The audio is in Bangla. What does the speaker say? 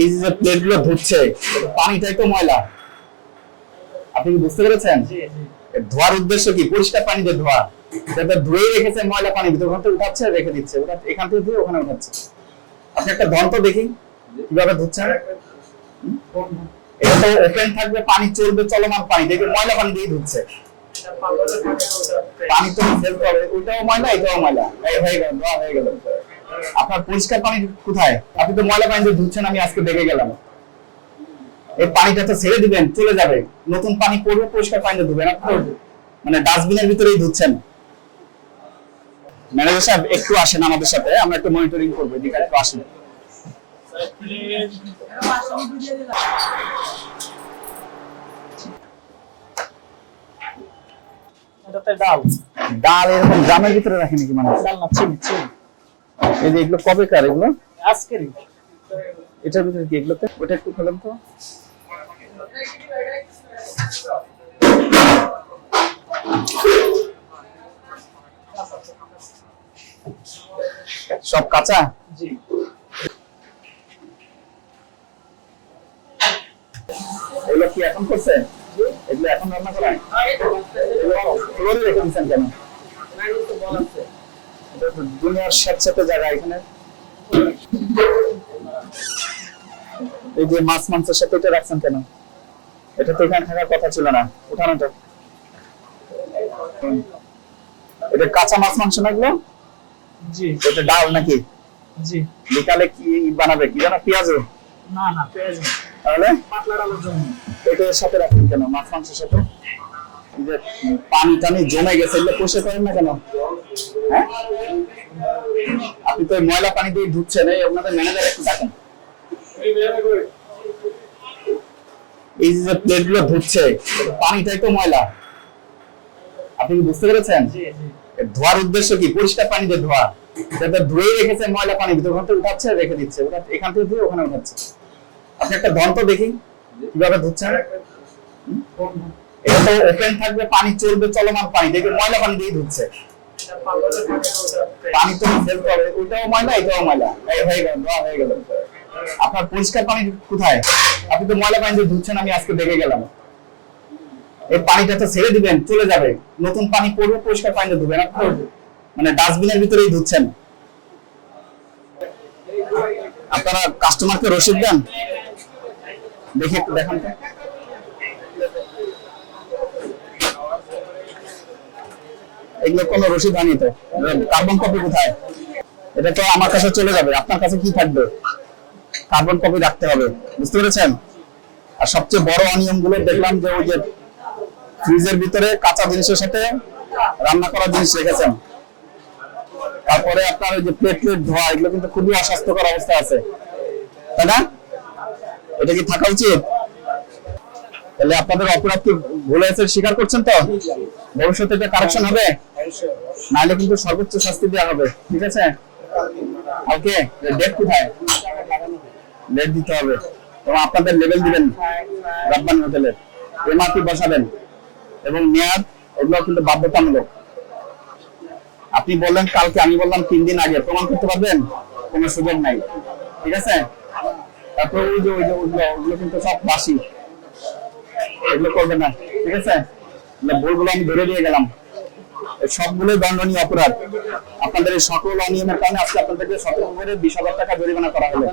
এই যে প্লেটগুলো ধুচ্ছে পানিটাই তো ময়লা। আপনি কি বুঝতে পেরেছেন? ধোয়ার উদ্দেশ্য কি? পরিষ্কার পানি দিয়ে ধোয়া যাতে ধুয়ে রেখেছে ময়লা পানি ভিতর থেকে উঠাচ্ছে রেখে দিচ্ছে। ওটা এখান থেকে ধুয়ে ওখানে উঠাচ্ছে। আপনি একটা দন্ত দেখি কীভাবে ধুচ্ছেন? এটা তো ওপেন থাকবে পানি চলবে চলমান পানি। দেখবে ময়লা পানি দিয়ে ধুচ্ছে। পানি তো ওইটাও ময়লা এটাও ময়লা। হয়ে গেল ধোয়া হয়ে গেল। আপনার পরিষ্কার পানি কোথায়? আপনি তো ময়লা পানি ধুচ্ছেন আমি আজকে দেখে গেলাম। এই পানিটা তো ছেড়ে দিবেন চলে যাবে। নতুন পানি পড়বে পরিষ্কার পানি ধুবেন। মানে ডাস্টবিনের ভিতরেই ধুচ্ছেন। ম্যানেজার সাহেব একটু আসেন আমাদের সাথে আমরা একটু মনিটরিং করব এদিকে একটু আসেন। ডাল। ডাল এরকম জামের ভিতরে রাখে নাকি মানুষ? ডাল না চিনি চিনি। এই যে এগুলো কবে কার এগুলো? আজকেরই। এটার ভিতরে কি এগুলোতে? ওটা একটু খেলাম তো। সব কাঁচা? জি। এগুলো কি এখন করছে? এগুলো এখন রান্না করা? এগুলো রেখে দিচ্ছেন কেন? দুনিয়ার স্যাঁতস্যাঁতে জায়গা এখানে এই যে মাছ মাংসের সাথে এটা রাখছেন কেন? এটা তো এখানে থাকার কথা ছিল না। উঠানোটা এটা। কাঁচা মাছ মাংস লাগল জি। এটা ডাল নাকি? জি। বিকালে কি বানাবে? কি জানো? পেঁয়াজও? না না পেঁয়াজ তাহলে? পাতলা ডালের জন্য। এটার সাথে রাখেন কেন? মাছ মাংসের সাথে? পানি টানি জমে গেছে পরিষ্কার করেন না কেন? হ্যাঁ? আপনি তো ময়লা পানি দিয়ে ধুচ্ছেন এই আপনাদের ম্যানেজার একটু ডাকেন এই যে প্লেটগুলো ধুচ্ছে পানিটাই তো ময়লা। আপনি কি বুঝতে পেরেছেন? ধোয়ার উদ্দেশ্য কি? পরিষ্কার পানি দিয়ে ধোয়া। যাতে ধুয়ে রেখেছে ময়লা পানি ভিতর থেকে উঠাচ্ছে রেখে দিচ্ছে। ওটা এখান থেকে ধুয়ে ওখানে উঠাচ্ছে। আপনি একটা দন্ত দেখি কীভাবে ধুচ্ছেন? এটা তো ওপেন থাকবে পানি চলবে চলমান পানি। দেখবে ময়লা পানি দিয়ে ধুচ্ছে। পানি তো ফেল করে ওইটাও ময়লা এটাও ময়লা হয়ে গেল ধোয়া হয়ে গেল আপনার পরিষ্কার পানি কোথায়? আপনি তো ময়লা পানি ধুচ্ছেন, আমি আজকে দেখে গেলাম। এই পানিটা তো ছেড়ে দিবেন, চলে যাবে। নতুন পানি পড়বে, পরিষ্কার পানি ধুবেন মানে ডাস্টবিনের ভিতরেই ধুচ্ছেন। আপনারা কাস্টমারকে রসিদ দেন? দেখে একটু দেখান তো। এগুলো কোনো হয়নি তো। কার্বন কপি কোথায়? এটা তো আমার কাছে চলে যাবে। আপনার কাছে কি থাকবে? কার্বন কপি রাখতে হবে। বুঝতে পেরেছেন? আর সবচেয়ে বড় অনিয়মগুলো দেখলাম যে ওই যে ফ্রিজের ভিতরে কাঁচা জিনিসের সাথে রান্না করা জিনিস রেখেছেন। তারপরে আপনার ওই যে প্লেট প্লেট ধোয়া, এগুলো কিন্তু খুবই অস্বাস্থ্যকর অবস্থা আছে। তাই না? এটা কি থাকা উচিত? তাহলে আপনাদের অপরাধ কি ভুল হয়েছে স্বীকার করছেন তো? ভবিষ্যতে এটা কারেকশন হবে? নাহলে কিন্তু সর্বোচ্চ শাস্তি দেওয়া হবে, ঠিক আছে? ওকে ডেট কোথায়? ডেট দিতে হবে। এবং আপনাদের লেভেল দিবেন, রাব্বানি হোটেলের এমআরপি বসাবেন। এবং মেয়াদ এগুলো কিন্তু বাধ্যতামূলক। আপনি বললেন কালকে, আমি বললাম তিন দিন আগে। প্রমাণ করতে পারবেন? কোনো সুযোগ নাই। ঠিক আছে? তারপর ওই যে ওই যে ওইগুলো ওগুলো কিন্তু সব বাসি। এগুলো করবে না। ঠিক আছে? বইগুলো আমি ধরে দিয়ে গেলাম। এই সবগুলোই দণ্ডনীয় অপরাধ। আপনাদের সকল অনিয়মের কারণে আজকে আপনাদেরকে সতর্ক করে বিশ টাকা জরিমানা করা হলো।